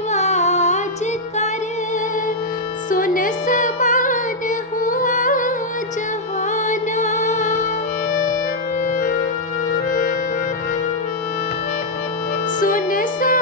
Was कर। सुन समान हुआ जहाना। सुन समान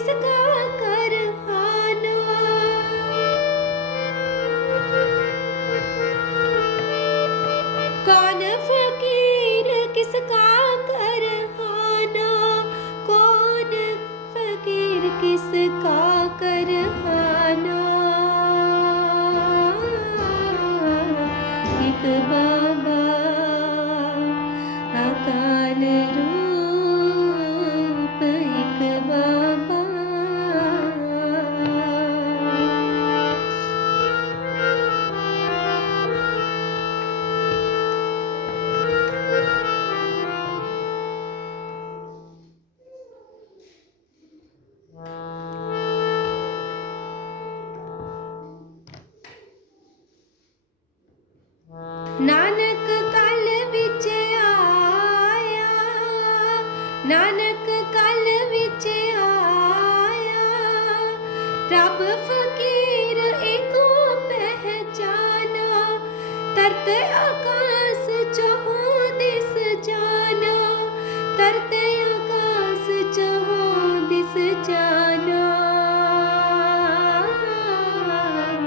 किसका कर कौन फकीर किसका कर कौन फकीर किसका कर एक बाबा अकाल ਨਾਨਕ ਕਲ ਵਿੱਚ ਆਇਆ ਨਾਨਕ ਕਲ ਵਿੱਚ ਆਇਆ। ਰੱਬ ਫਕੀਰ ਏਕੋ ਪਹਿਚਾਨਾ ਤਰਤ ਆਕਾਸ